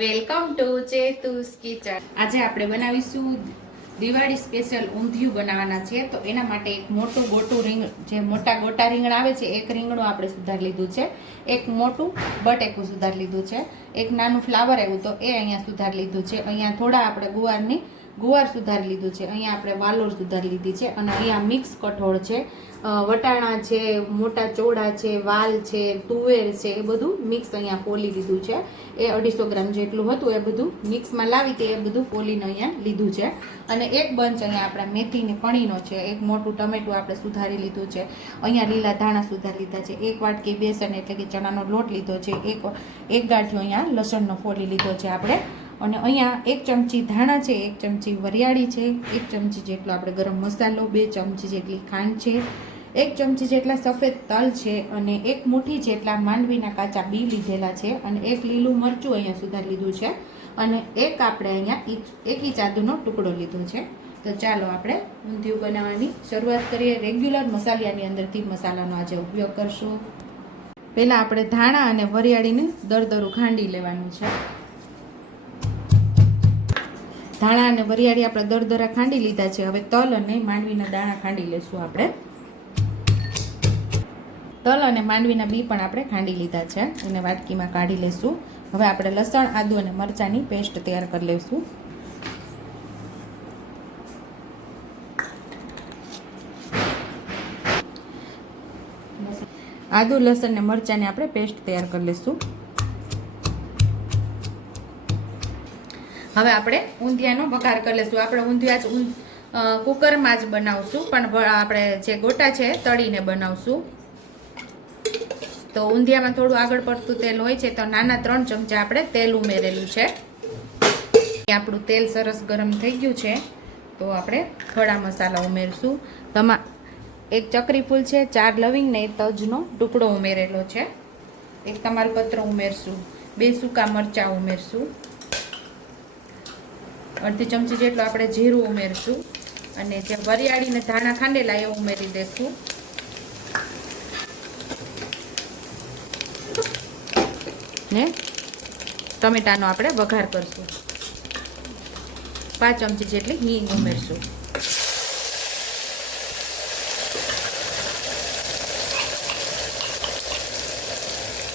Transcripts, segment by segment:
Welcome to ચેતુસ kitchen. આજે આપણે બનાવીશું દિવાળી સ્પેશિયલ ઊંધિયું બનાવવાના છે। તો એના માટે એક મોટું ગોટું જે મોટા ગોટા રીંગણ આવે છે, એક રીંગણું આપણે સુધારી લીધું છે, એક મોટું બટેકું સુધારી લીધું છે, એક નાનું ફ્લાવર આવ્યું તો એ અહીંયા સુધારી લીધું છે, અહીંયા થોડા આપણે ગુવાર સુધારી લીધું છે, અહીંયા આપણે વાલોર સુધારી લીધી છે, અને અહીંયા મિક્સ કઠોળ છે, વટાણા છે, મોટા ચોળા છે, વાલ છે, તુવેર છે, એ બધું મિક્સ અહીંયા ફોલી લીધું છે। એ 250 ગ્રામ જેટલું હતું એ બધું મિક્સમાં લાવી તે એ બધું ફોલીને અહીંયા લીધું છે। અને એક બંચ અહીંયા આપણા મેથીની કણીનો છે, એક મોટું ટમેટું આપણે સુધારી લીધું છે, અહીંયા લીલા ધાણા સુધારી લીધા છે, એક વાટકી બેસન એટલે કે ચણાનો લોટ લીધો છે, એક ગાંઠિયો અહીંયા લસણનો ફોલી લીધો છે આપણે, અને અહીંયા 1 ચમચી ધાણા છે, 1 ચમચી વરિયાળી છે, 1 ચમચી જેટલો આપણે ગરમ મસાલો, 2 ચમચી જેટલી ખાંડ છે, 1 ચમચી જેટલા સફેદ તલ છે, અને 1 મુઠ્ઠી જેટલા માંડવીના કાચા બી લીધેલા છે, અને 1 લીલું મરચું અહીંયા સુધારી લીધું છે, અને એક આપણે અહીંયા 1 ઇંચ આદુનો ટુકડો લીધો છે। તો ચાલો આપણે ઊંધિયું બનાવવાની શરૂઆત કરીએ। રેગ્યુલર મસાલાની અંદરથી મસાલાનો આજે ઉપયોગ કરશું। પહેલાં આપણે ધાણા અને વરિયાળીને દરદરું ખાંડી લેવાનું છે। ધાણા અને વરિયાળી આપણે દરદરા ખાંડી લીધા છે। હવે તલ અને માંડવીના દાણા ખાંડી લેશું આપણે। તલ અને માંડવીના બી પણ આપણે ખાંડી લીધા છે, એને વાટકીમાં કાઢી લેશું। હવે આપણે લસણ, આદુ અને મરચાંની પેસ્ટ તૈયાર કરી લઈશું। આદુ, લસણ અને મરચાંની આપણે પેસ્ટ તૈયાર કરી લઈશું। હવે આપણે ઊંધિયાનો વઘાર કરી લઈશું। આપણે ઊંધિયા કુકરમાં જ બનાવશું, પણ આપણે જે ગોટા છે તળીને બનાવશું। તો ઊંધિયામાં થોડું આગળ પડતું તેલ હોય છે, તો નાના 3 ચમચા આપણે તેલ ઉમેરેલું છે। આપણું તેલ સરસ ગરમ થઈ ગયું છે, તો આપણે ખડા મસાલા ઉમેરશું। એક ચકરી ફૂલ છે, 4 લવિંગ ને તજનો ટુકડો ઉમેરેલો છે, એક તમાલપત્ર ઉમેરશું, 2 સૂકા મરચાં ઉમેરશું, અડધી ચમચી જેટલું આપણે જીરું ઉમેરશું, અને જે વરિયાળી ને ધાણા ખાંડેલા એ ઉમેરી દેશું। ને ટમેટાનો આપણે વઘાર કરશું, 5 ચમચી જેટલી હિંગ ઉમેરશું।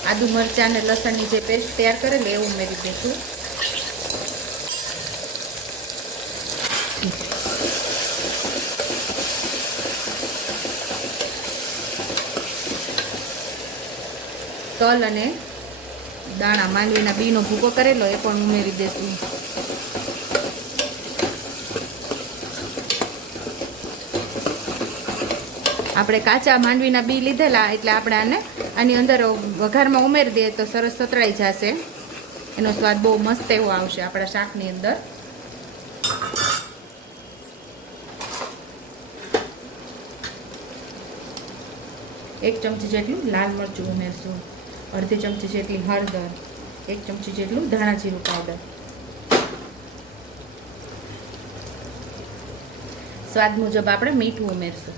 આદુ, મરચાં અને લસણની જે પેસ્ટ તૈયાર કરેલી એ ઉમેરી દઈશું। તલ અને દાણા માંડવીના બીનો ભૂકો કરેલો એ પણ ઉમેરી દઈશું। આપણે કાચા માંડવીના બી લીધેલા એટલે આપણે આની અંદર વઘારમાં ઉમેરી દઈએ તો સરસ સતળાઈ જશે, એનો સ્વાદ બહુ મસ્ત એવો આવશે આપણા શાકની અંદર। એક ચમચી જેટલું લાલ મરચું ઉમેરશું, અડધી ચમચી જેટલી હળદર, 1 ચમચી જેટલું ધાણા જીરું પાવડર, સ્વાદ મુજબ આપણે મીઠું ઉમેરશું।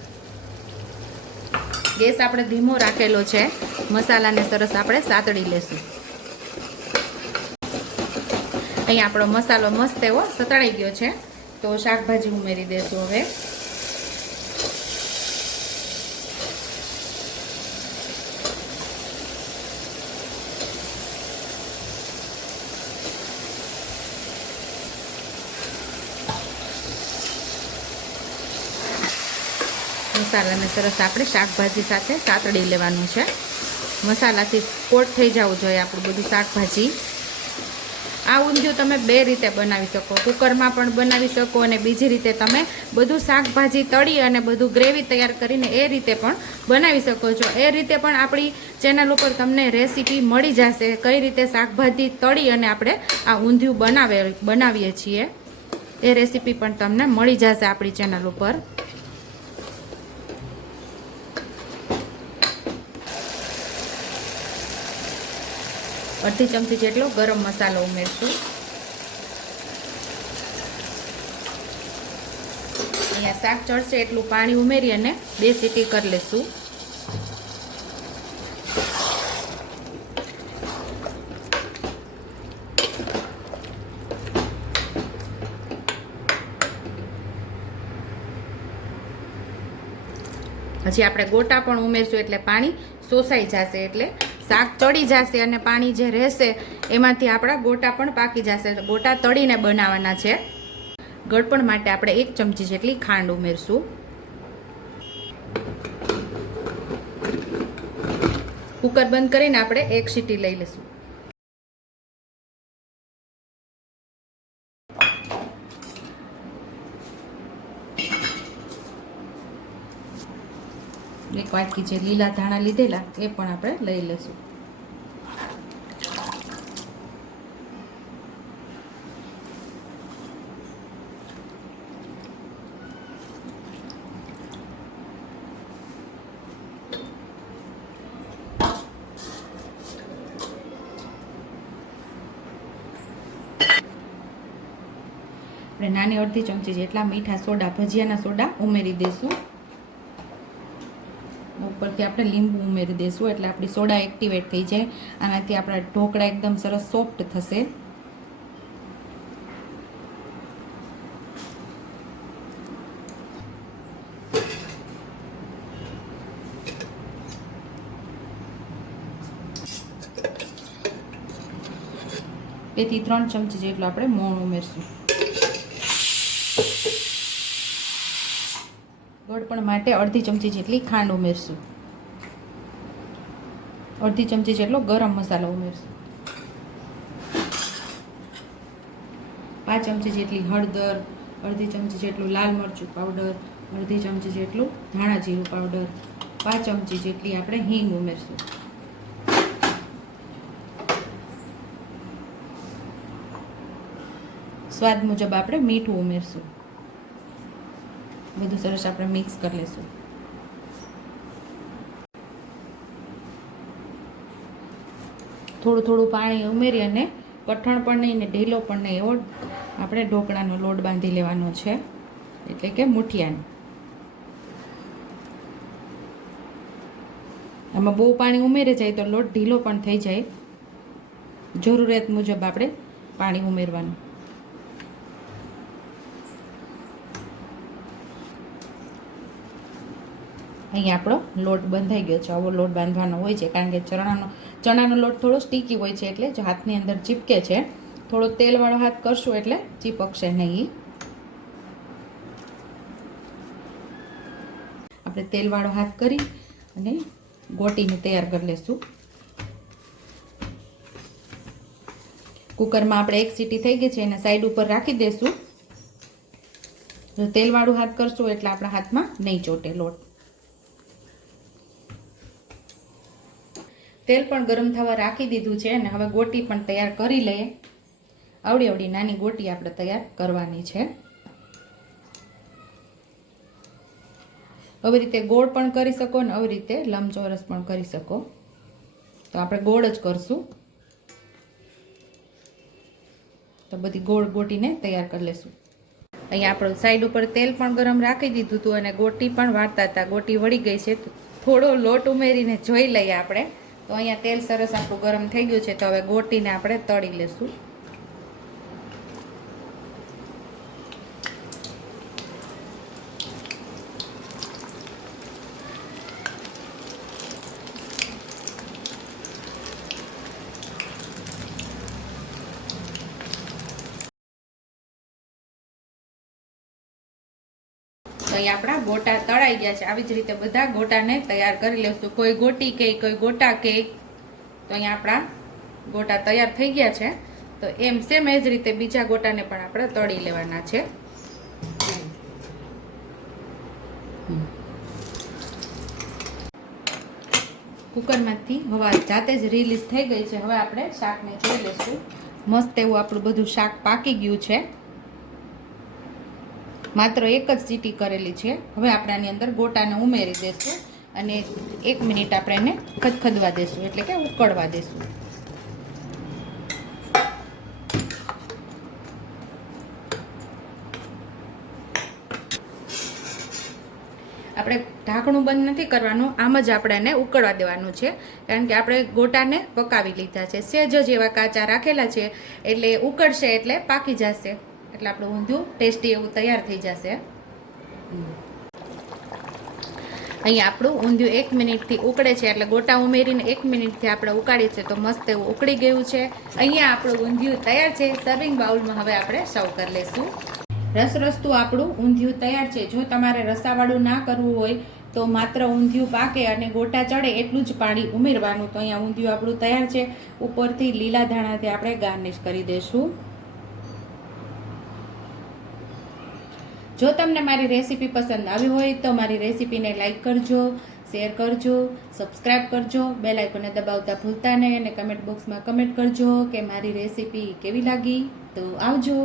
ગેસ આપણે ધીમો રાખેલો છે, મસાલાને સરસ આપણે સાતળી લેશું। અહીંયા આપણો મસાલો મસ્ત એવો સતળાઈ ગયો છે, તો શાકભાજી ઉમેરી દેશું। હવે મસાલાને સરસ આપણે શાકભાજી સાથે સાતળી લેવાનું છે। મસાલાથી કોટ થઈ જવું જોઈએ આપણું બધું શાકભાજી। આ ઊંધિયું તમે 2 રીતે બનાવી શકો, કુકરમાં પણ બનાવી શકો, અને બીજી રીતે તમે બધું શાકભાજી તળી અને બધું ગ્રેવી તૈયાર કરીને એ રીતે પણ બનાવી શકો છો। એ રીતે પણ આપણી ચેનલ ઉપર તમને રેસીપી મળી જશે, કઈ રીતે શાકભાજી તળી અને આપણે આ ઊંધિયું બનાવીએ છીએ એ રેસીપી પણ તમને મળી જશે આપણી ચેનલ ઉપર। અડધી ચમચી જેટલો ગરમ મસાલો ઉમેરશું। અહીંયા શાક ચડશે એટલું પાણી ઉમેરી અને 2 સીટી કરી લેશું। હજી આપણે ગોટા પણ ઉમેરશું એટલે પાણી શોષાઈ જશે, એટલે શાક ચડી જશે અને પાણી જે રહેશે એમાંથી આપણા ગોટા પણ પાકી જશે. ગોટા તળીને બનાવવાના છે. ગળપણ માટે આપણે 1 ચમચી જેટલી ખાંડ ઉમેરશું. કુકર બંધ કરીને આપણે 1 સીટી લઈ લઈશું. એક વાટકી જે લીલા ધાણા લીધેલા એ પણ આપણે લઈ લઈશું. આપણે નાની અડધી ચમચી જેટલા મીઠા સોડા, ભજીયાના સોડા ઉમેરી દઈશું. ઉપરથી આપણે લીંબુ ઉમેરી દઈશું એટલે આપણી સોડા એક્ટિવેટ થઈ જાય. આનાથી આપણા ઢોકળા એકદમ સરસ સોફ્ટ થશે. તેથી 3 ચમચી જેટલું આપણે મોણ ઉમેરશું. ગળપણ માટે અડધી ચમચી જેટલી ખાંડ ઉમેરશું. અડધી ચમચી જેટલો ગરમ મસાલો ઉમેરશું. 5 ચમચી જેટલી હળદર, અડધી ચમચી જેટલું લાલ મરચું પાવડર, અડધી ચમચી જેટલું ધાણા જીરું પાવડર, 5 ચમચી જેટલી આપણે હિંગ ઉમેરશું. સ્વાદ મુજબ આપણે મીઠું ઉમેરશું. બધું સરસ આપણે મિક્સ કરી લઈશું. થોડું થોડું પાણી ઉમેરી અને કઠણ પણ નહીં ને ઢીલો પણ નહીં એવો આપણે ઢોકળાનો લોટ બાંધી લેવાનો છે, એટલે કે મુઠિયાનો. આમાં બહુ પાણી ઉમેરે જાય તો લોટ ઢીલો પણ થઈ જાય. જરૂરિયાત મુજબ આપણે પાણી ઉમેરવાનું. અહીંયા આપણો લોટ બંધાઈ ગયો છે. આવો લોટ બાંધવાનો હોય છે કારણ કે ચણાનો લોટ થોડો સ્ટીકી હોય છે, એટલે જો હાથની અંદર ચીપકે છે. થોડો તેલવાળો હાથ કરશું એટલે ચીપકશે નહીં. આપણે તેલવાળો હાથ કરી અને ગોટીને તૈયાર કરી લઈશું. કુકરમાં આપણે 1 સીટી થઈ ગઈ છે, એને સાઈડ ઉપર રાખી દઈશું. જો તેલવાળું હાથ કરશું એટલે આપણા હાથમાં નહીં ચોટે લોટ. તેલ પણ ગરમ થવા રાખી દીધું છે અને હવે ગોટી પણ તૈયાર કરી લઈએ. આવડી નાની ગોટી આપણે તૈયાર કરવાની છે. આવી રીતે ગોળ પણ કરી શકો ને આવી રીતે લંબચોરસ પણ કરી શકો. તો આપણે ગોળ જ કરશું. તો બધી ગોળ ગોટીને તૈયાર કરી લેશું. અહીંયા આપણે સાઈડ ઉપર તેલ પણ ગરમ રાખી દીધું હતું અને ગોટી પણ વાળતા હતા. ગોટી વળી ગઈ છે. થોડો લોટ ઉમેરીને જોઈ લઈએ આપણે. તો અહીંયા તેલ સરસ આપણું ગરમ થઈ ગયું છે. તો હવે ગોટીને આપણે તળી લેશું. અહીં આપણા ગોટા તળાઈ ગયા છે. આવી જ રીતે બધા ગોટાને તૈયાર કરી લેશું. કોઈ ગોટી કે કોઈ ગોટા કે. તો અહીંયા આપણા ગોટા તૈયાર થઈ ગયા છે. તો એમ સેમ એ જ રીતે બીજા ગોટાને પણ આપણે તળી લેવાના છે. કુકરમાંથી હવા જાતે જ રિલીઝ થઈ ગઈ છે. હવે આપણે શાકને જોઈ લઈશું. મસ્ત એવું આપણું બધું શાક પાકી ગયું છે. માત્ર 1 જ સીટી કરેલી છે. હવે આપણે આની અંદર ગોટાને ઉમેરી દઈશું અને 1 મિનિટ આપણે એને ખદખદવા દઈશું, એટલે કે ઉકળવા દઈશું. આપણે ઢાંકણું બંધ નથી કરવાનું, આમ જ આપણે એને ઉકળવા દેવાનું છે. કારણ કે આપણે ગોટાને પકાવી લીધા છે. સહેજ જ એવા કાચા રાખેલા છે, એટલે ઉકળશે એટલે પાકી જશે. એટલે આપણું ઊંધિયું ટેસ્ટી એવું તૈયાર થઈ જશે. અહીંયા આપણું ઊંધિયું 1 મિનિટથી ઉકળે છે, એટલે ગોટા ઉમેરીને 1 મિનિટથી આપણે ઉકાળીએ છીએ તો મસ્ત એવું ઉકળી ગયું છે. અહીંયા આપણું ઊંધિયું તૈયાર છે. સર્વિંગ બાઉલમાં હવે આપણે સર્વ કરી લઈશું. રસરસતું આપણું ઊંધિયું તૈયાર છે. જો તમારે રસાવાળું ના કરવું હોય તો માત્ર ઊંધિયું પાકે અને ગોટા ચડે એટલું જ પાણી ઉમેરવાનું. તો અહીંયા ઊંધિયું આપણું તૈયાર છે. ઉપરથી લીલા ધાણાથી આપણે ગાર્નિશ કરી દઈશું. જો તમને મારી રેસીપી પસંદ આવી હોય તો મારી રેસીપીને લાઈક કરજો, શેર કરજો, સબસ્ક્રાઈબ કરજો, બેલ આઇકોનને દબાવતા ભૂલતા નહીં અને કમેન્ટ બોક્સમાં કમેન્ટ કરજો કે મારી રેસીપી કેવી લાગી. તો આવજો.